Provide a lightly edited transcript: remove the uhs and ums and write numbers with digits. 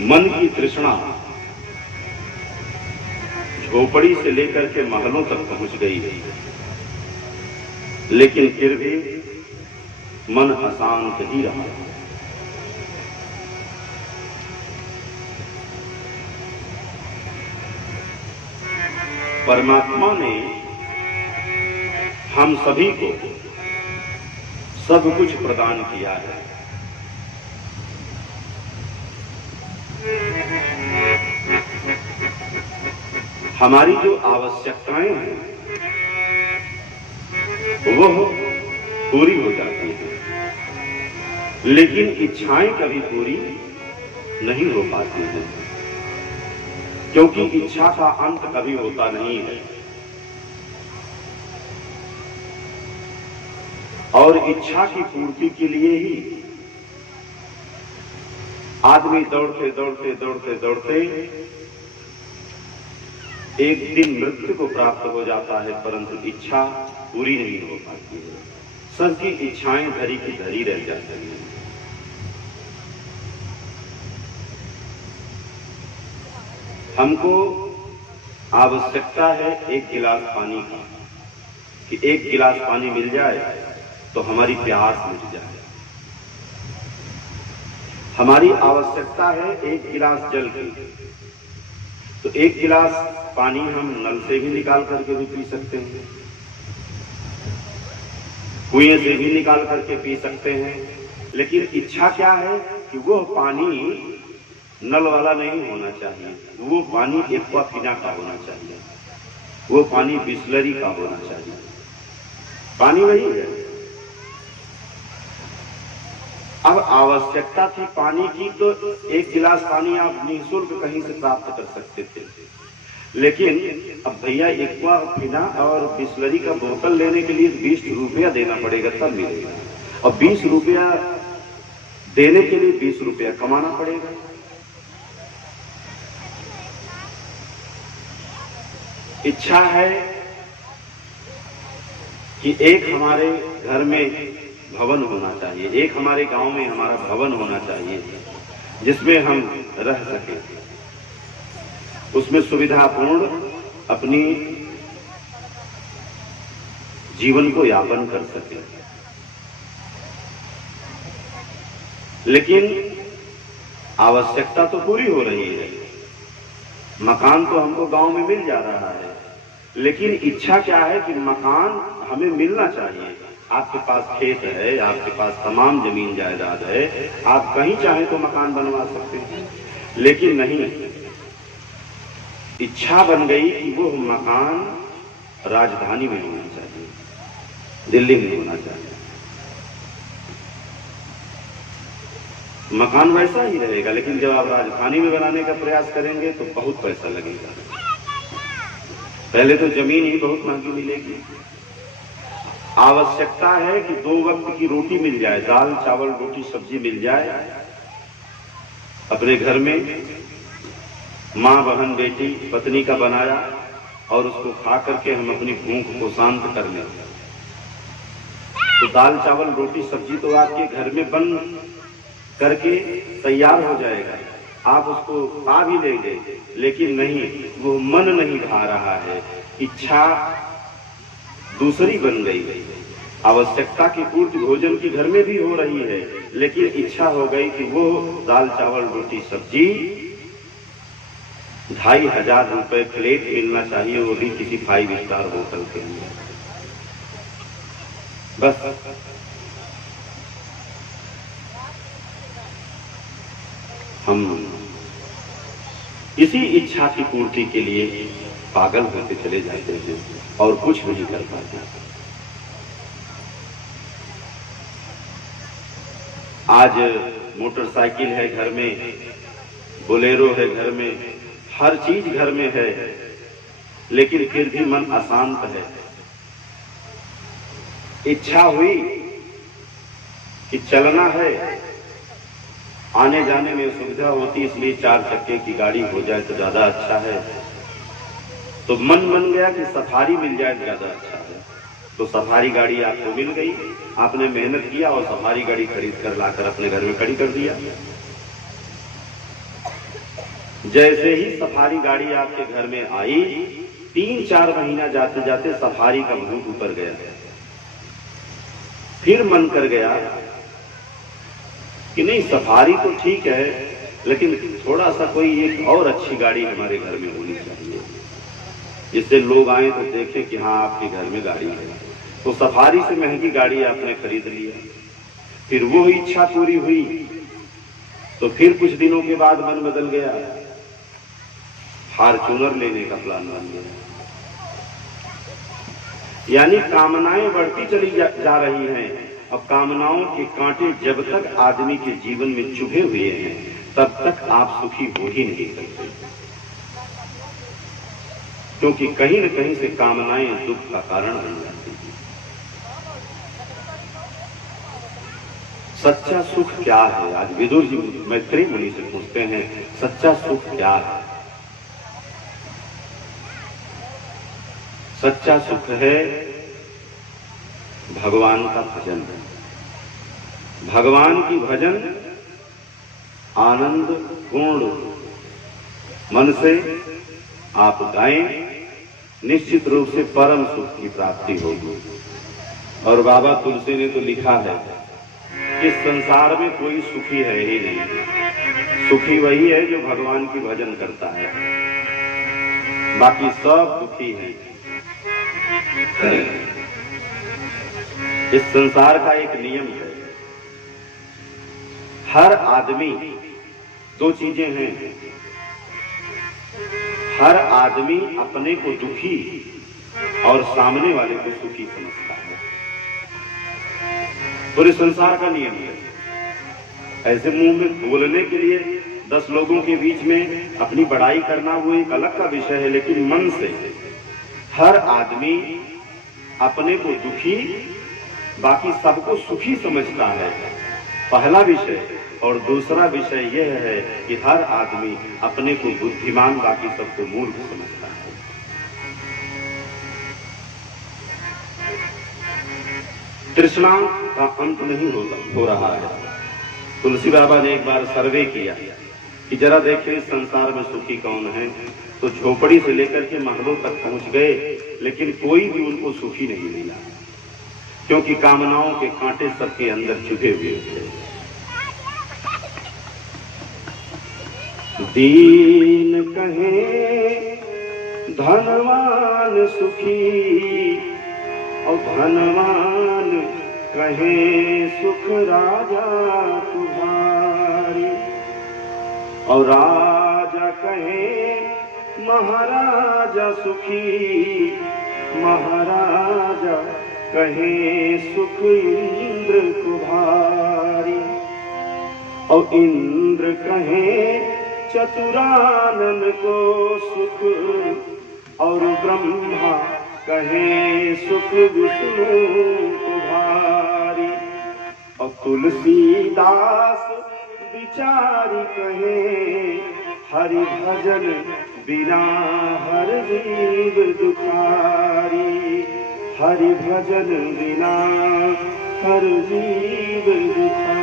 मन की तृष्णा झोपड़ी से लेकर के महलों तक पहुंच गई, लेकिन फिर भी मन अशांत ही रहा। परमात्मा ने हम सभी को सब कुछ प्रदान किया है। हमारी जो आवश्यकताएं हैं वह पूरी हो जाती हैं, लेकिन इच्छाएं कभी पूरी नहीं हो पाती हैं, क्योंकि इच्छा का अंत कभी होता नहीं है। और इच्छा की पूर्ति के लिए ही आदमी दौड़ते दौड़ते दौड़ते दौड़ते एक दिन मृत्यु को प्राप्त हो जाता है, परंतु इच्छा पूरी नहीं हो पाती है। सबकी इच्छाएं धरी की धरी रह जाती हैं। हमको आवश्यकता है एक गिलास पानी की, कि एक गिलास पानी मिल जाए तो हमारी प्यास मिट जाए। हमारी आवश्यकता है एक गिलास जल की, तो एक गिलास पानी हम नल से भी निकाल करके भी पी सकते हैं, कुएं से भी निकाल करके पी सकते हैं। लेकिन इच्छा क्या है कि वो पानी नल वाला नहीं होना चाहिए, वो पानी एक्वाफिना का होना चाहिए, वो पानी बिस्लरी का होना चाहिए। पानी वही है। अब आवश्यकता थी पानी की, तो एक गिलास पानी आप निःशुल्क कहीं से प्राप्त कर सकते थे, लेकिन अब भैया एक्वाफिना और बिस्लरी का बोतल लेने के लिए 20 रुपया देना पड़ेगा तब मिलेगा, और 20 रुपया देने के लिए 20 रुपया कमाना पड़ेगा। इच्छा है कि एक हमारे घर में भवन होना चाहिए, एक हमारे गांव में हमारा भवन होना चाहिए, जिसमें हम रह सके, उसमें सुविधापूर्ण अपनी जीवन को यापन कर सके। लेकिन आवश्यकता तो पूरी हो रही है, मकान तो हमको गांव में मिल जा रहा है, लेकिन इच्छा क्या है कि मकान हमें मिलना चाहिए। आपके पास खेत है, आपके पास तमाम जमीन जायदाद है, आप कहीं चाहे तो मकान बनवा सकते हैं, लेकिन नहीं, इच्छा बन गई कि वो मकान राजधानी में होना चाहिए, दिल्ली में होना चाहिए। मकान वैसा ही रहेगा, लेकिन जब आप राजधानी में बनाने का प्रयास करेंगे तो बहुत पैसा लगेगा। पहले तो जमीन ही बहुत महंगी मिलेगी। आवश्यकता है कि 2 वक्त की रोटी मिल जाए, दाल चावल रोटी सब्जी मिल जाए अपने घर में, माँ बहन बेटी पत्नी का बनाया, और उसको खा करके हम अपनी भूख को शांत कर लें। तो दाल चावल रोटी सब्जी तो आपके घर में बन करके तैयार हो जाएगा, आप उसको खा भी लेंगे, लेकिन नहीं, वो मन नहीं खा रहा है, इच्छा दूसरी बन गई। आवश्यकता की पूर्ति भोजन की घर में भी हो रही है, लेकिन इच्छा हो गई कि वो दाल चावल रोटी सब्जी 2500 रुपए प्लेट मिलना चाहिए, वो भी किसी 5 स्टार होटल के लिए। बस हम इसी इच्छा की पूर्ति के लिए पागल होते चले जाते हैं और कुछ नहीं कर पाते। आज मोटरसाइकिल है घर में, बोलेरो है घर में, हर चीज घर में है, लेकिन फिर भी मन अशांत है। इच्छा हुई कि चलना है, आने जाने में सुविधा होती, इसलिए 4 चक्के की गाड़ी हो जाए तो ज्यादा अच्छा है। तो मन बन गया कि सफारी मिल जाए तो ज्यादा अच्छा है, तो सफारी गाड़ी आपको मिल गई, आपने मेहनत किया और सफारी गाड़ी खरीद कर लाकर अपने घर में खड़ी कर दिया। जैसे ही सफारी गाड़ी आपके घर में आई, 3-4 महीना जाते जाते सफारी का भूत उतर गया। फिर मन कर गया कि नहीं, सफारी तो ठीक है, लेकिन थोड़ा सा कोई एक और अच्छी गाड़ी हमारे घर में होनी चाहिए, जिससे लोग आए तो देखें कि हाँ आपके घर में गाड़ी है। तो सफारी से महंगी गाड़ी आपने खरीद लिया। फिर वो इच्छा पूरी हुई तो फिर कुछ दिनों के बाद मन बदल गया, फॉर्च्यूनर लेने का प्लान बन गया। यानी कामनाएं बढ़ती चली जा रही हैं। अब कामनाओं के कांटे जब तक आदमी के जीवन में चुभे हुए हैं तब तक आप सुखी हो ही नहीं सकते, क्योंकि कहीं न कहीं से कामनाएं दुख का कारण बन जाती हैं। सच्चा सुख क्या है? आज विदुर जी मैत्री मुनि से पूछते हैं, सच्चा सुख क्या है? सच्चा सुख है भगवान का भजन। भगवान की भजन आनंद पूर्ण मन से आप गाएं, निश्चित रूप से परम सुख की प्राप्ति होगी। और बाबा तुलसी ने तो लिखा है कि संसार में कोई सुखी है ही नहीं, सुखी वही है जो भगवान की भजन करता है, बाकी सब दुखी हैं। इस संसार का एक नियम है, हर आदमी, दो चीजें हैं, हर आदमी अपने को दुखी और सामने वाले को सुखी समझता है। पूरे संसार का नियम है। ऐसे मुंह में बोलने के लिए 10 लोगों के बीच में अपनी बड़ाई करना वो एक अलग का विषय है, लेकिन मन से हर आदमी अपने को दुखी, बाकी सबको सुखी समझता है, पहला विषय। और दूसरा विषय यह है कि हर आदमी अपने को बुद्धिमान, बाकी सबको मूर्ख समझता है। तृष्णा का अंत नहीं हो रहा है। तुलसी बाबा ने एक बार सर्वे किया कि जरा देखिए इस संसार में सुखी कौन है, तो झोपड़ी से लेकर के महलों तक पहुंच गए, लेकिन कोई भी उनको सुखी नहीं मिला, क्योंकि कामनाओं के कांटे सबके अंदर चुभे हुए थे। दीन कहे धनवान सुखी, और धनवान कहे सुख राजा तुम्हारी, और राजा कहे महाराजा सुखी, महाराजा कहे सुख इंद्र को भारी, और इंद्र कहे चतुरानन को सुख, और ब्रह्मा कहे सुख विष्णु को भारी, और तुलसीदास विचारी कहे हरि भजन बिना हर जीव दुखारी, हरि भजन बिना हर जीव दुखारी।